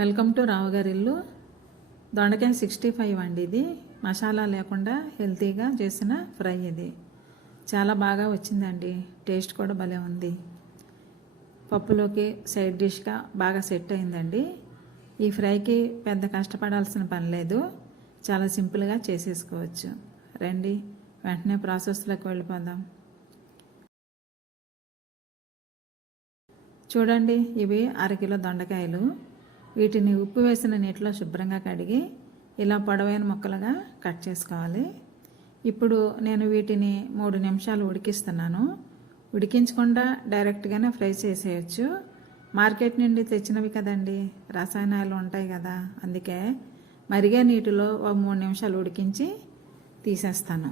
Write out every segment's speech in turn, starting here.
Welcome to రావుగారి ఇల్లు. దొండకాయ sixty five అండి ఇది. మసాలా లేకుండా హెల్తీగా చేసిన ఫ్రై ఇది. చాలా బాగా వచ్చిందండి. టేస్ట్ కూడా భలే ఉంది. పప్పులోకి సైడ్ డిష్గా బాగా సెట్ అయిందండి. ఈ ఫ్రైకి పెద్ద కష్టపడాల్సిన పని లేదు. చాలా సింపుల్గా చేసేసుకోవచ్చు. రండి వెంటనే ప్రాసెస్లోకి వెళ్ళిపోదాం. చూడండి ఇవి అరకిలో దొండకాయలు. వీటిని ఉప్పు వేసిన నీటిలో శుభ్రంగా కడిగి ఇలా పొడవైన ముక్కలుగా కట్ చేసుకోవాలి. ఇప్పుడు నేను వీటిని మూడు నిమిషాలు ఉడికిస్తున్నాను. ఉడికించకుండా డైరెక్ట్గానే ఫ్రై చేసేయచ్చు. మార్కెట్ నుండి తెచ్చినవి కదండి రసాయనాలు ఉంటాయి కదా అందుకే మరిగే నీటిలో ఒక మూడు నిమిషాలు ఉడికించి తీసేస్తాను.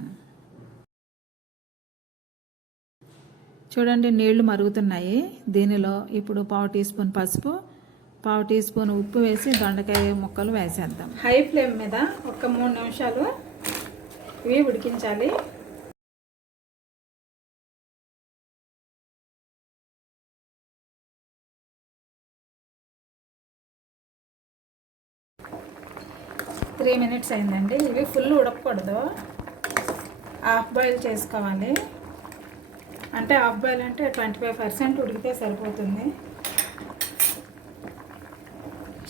చూడండి నీళ్ళు మరుగుతున్నాయి. దీనిలో ఇప్పుడు పావు టీ స్పూన్ పసుపు పావు టీ స్పూన్ ఉప్పు వేసి దొండకాయ ముక్కలు వేసేద్దాం. హై ఫ్లేమ్ మీద ఒక మూడు నిమిషాలు ఇవి ఉడికించాలి. త్రీ మినిట్స్ అయిందండి. ఇవి ఫుల్ ఉడకకూడదు. హాఫ్ బాయిల్ చేసుకోవాలి. అంటే హాఫ్ బాయిల్ అంటే ట్వంటీ ఫైవ్ పర్సెంట్ ఉడికితే సరిపోతుంది.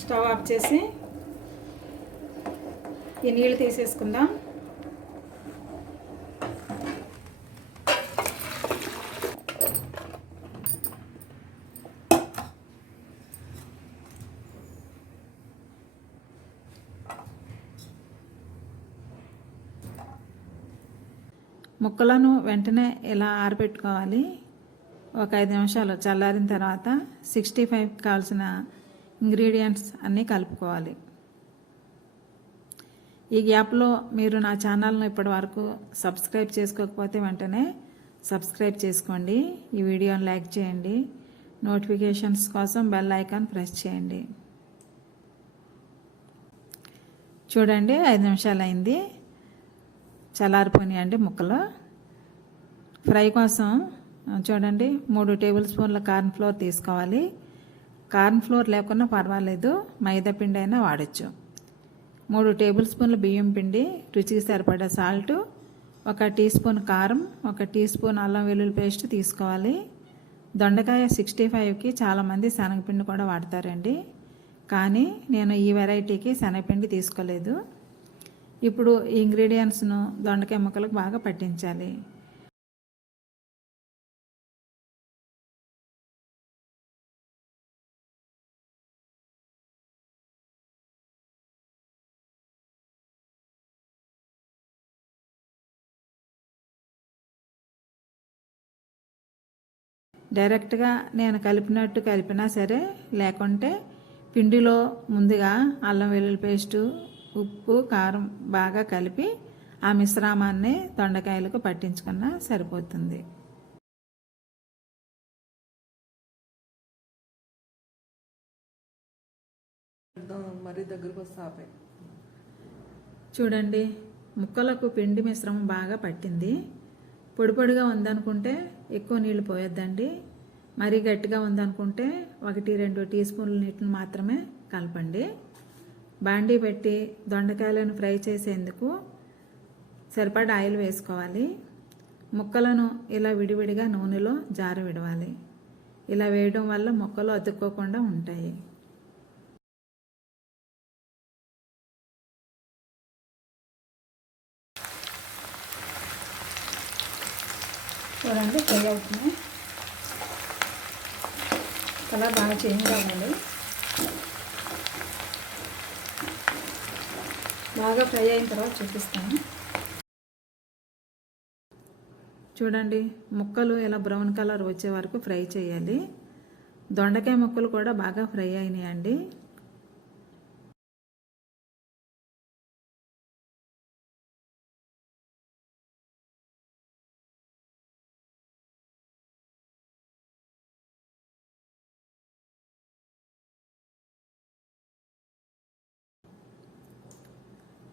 స్టవ్ ఆఫ్ చేసి ఈ నీళ్ళు తీసేసుకుందాం. ముక్కలను వెంటనే ఇలా ఆరబెట్టుకోవాలి? ఒక ఐదు నిమిషాలు చల్లారిన తర్వాత సిక్స్టీ ఫైవ్ కావాల్సిన ఇంగ్రీడియంట్స్ అన్నీ కలుపుకోవాలి. ఈ గ్యాప్లో మీరు నా ఛానల్ను ఇప్పటి వరకు సబ్స్క్రైబ్ చేసుకోకపోతే వెంటనే సబ్స్క్రైబ్ చేసుకోండి. ఈ వీడియోని లైక్ చేయండి. నోటిఫికేషన్స్ కోసం బెల్ ఐకాన్ ప్రెస్ చేయండి. చూడండి ఐదు నిమిషాలు అయింది చల్లారిపోయినాయండి ముక్కలు. ఫ్రై కోసం చూడండి మూడు టేబుల్ స్పూన్ల కార్న్ ఫ్లోర్ తీసుకోవాలి. కార్న్ ఫ్లోర్ లేకున్నా పర్వాలేదు మైదా పిండి అయినా వాడచ్చు. మూడు టేబుల్ స్పూన్ల బియ్యం పిండి రుచికి సరిపడా సాల్ట్ ఒక టీ స్పూన్ కారం ఒక టీ స్పూన్ అల్లం వెల్లుల్లి పేస్ట్ తీసుకోవాలి. దొండకాయ సిక్స్టీ ఫైవ్కి చాలామంది శనగపిండి కూడా వాడతారండి. కానీ నేను ఈ వెరైటీకి శనగపిండి తీసుకోలేదు. ఇప్పుడు ఈ ఇంగ్రీడియంట్స్ను దొండకాయ ముక్కలకు బాగా పట్టించాలి. డైరెక్ట్గా నేను కలిపినట్టు కలిపినా సరే లేకుంటే పిండిలో ముందుగా అల్లం వెల్లుల్లి పేస్టు ఉప్పు కారం బాగా కలిపి ఆ మిశ్రమాన్ని దొండకాయలకు పట్టించుకున్నా సరిపోతుంది. మరీ దగ్గరకు వస్తే ఆపే. చూడండి ముక్కలకు పిండి మిశ్రమం బాగా పట్టింది. పొడి పొడిగా ఉందనుకుంటే ఎక్కువ నీళ్ళు పోయొద్దండి. మరీ గట్టిగా ఉందనుకుంటే ఒకటి రెండు టీ స్పూన్ల నీటిని మాత్రమే కలపండి. బాండీ పెట్టి దొండకాయలను ఫ్రై చేసేందుకు సరిపడా ఆయిల్ వేసుకోవాలి. ముక్కలను ఇలా విడివిడిగా నూనెలో జార విడవాలి ఇలా వేయడం వల్ల మొక్కలు అతుక్కోకుండా ఉంటాయి. చూడండి ఫ్రై అవుతుంది. కలర్ బాగా చేంజ్ అవ్వాలి. బాగా ఫ్రై అయిన తర్వాత చూపిస్తాను. చూడండి ముక్కలు ఇలా బ్రౌన్ కలర్ వచ్చే వరకు ఫ్రై చేయాలి. దొండకాయ ముక్కలు కూడా బాగా ఫ్రై అయినాయండి.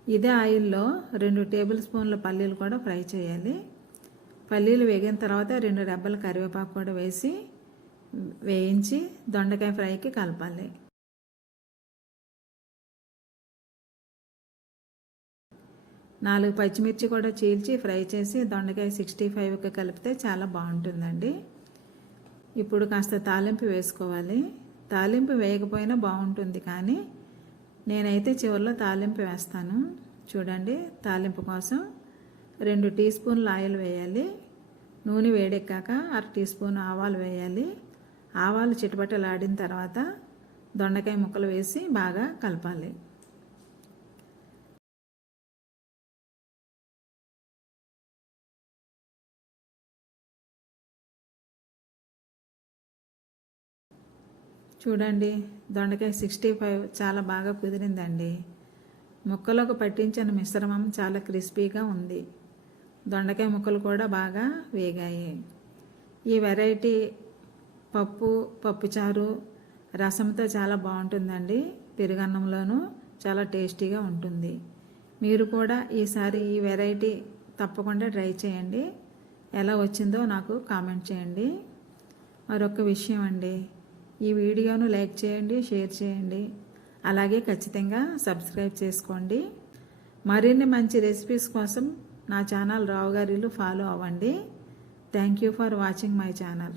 ఇదే ఆయిల్లో రెండు టేబుల్ స్పూన్ల పల్లీలు కూడా ఫ్రై చేయాలి. పల్లీలు వేగిన తర్వాత రెండు రెబ్బల కరివేపాకు కూడా వేసి వేయించి దొండకాయ ఫ్రైకి కలపాలి. నాలుగు పచ్చిమిర్చి కూడా చీల్చి ఫ్రై చేసి దొండకాయ సిక్స్టీ ఫైవ్కి కలిపితే చాలా బాగుంటుందండి. ఇప్పుడు కాస్త తాలింపు వేసుకోవాలి. తాలింపు వేయకపోయినా బాగుంటుంది కానీ నేనైతే చివరిలో తాలింపు వేస్తాను. చూడండి తాలింపు కోసం రెండు టీ స్పూన్ల ఆయిల్ వేయాలి. నూనె వేడెక్కాక అర టీ స్పూన్ ఆవాలు వేయాలి. ఆవాలు చిటపటలాడిన తర్వాత దొండకాయ ముక్కలు వేసి బాగా కలపాలి. చూడండి దొండకాయ సిక్స్టీ ఫైవ్ చాలా బాగా కుదిరిందండి. ముక్కలకు పట్టించిన మిశ్రమం చాలా క్రిస్పీగా ఉంది. దొండకాయ ముక్కలు కూడా బాగా వేగాయి. ఈ వెరైటీ పప్పు పప్పుచారు రసంతో చాలా బాగుంటుందండి. పెరుగన్నంలోనూ చాలా టేస్టీగా ఉంటుంది. మీరు కూడా ఈసారి ఈ వెరైటీ తప్పకుండా ట్రై చేయండి. ఎలా వచ్చిందో నాకు కామెంట్ చేయండి. మరొక విషయం అండి. ఈ వీడియోను లైక్ చేయండి షేర్ చేయండి. అలాగే ఖచ్చితంగా సబ్స్క్రైబ్ చేసుకోండి. మరిన్ని మంచి రెసిపీస్ కోసం నా ఛానల్ రావు గారిలు ఫాలో అవ్వండి. Thank you for watching my channel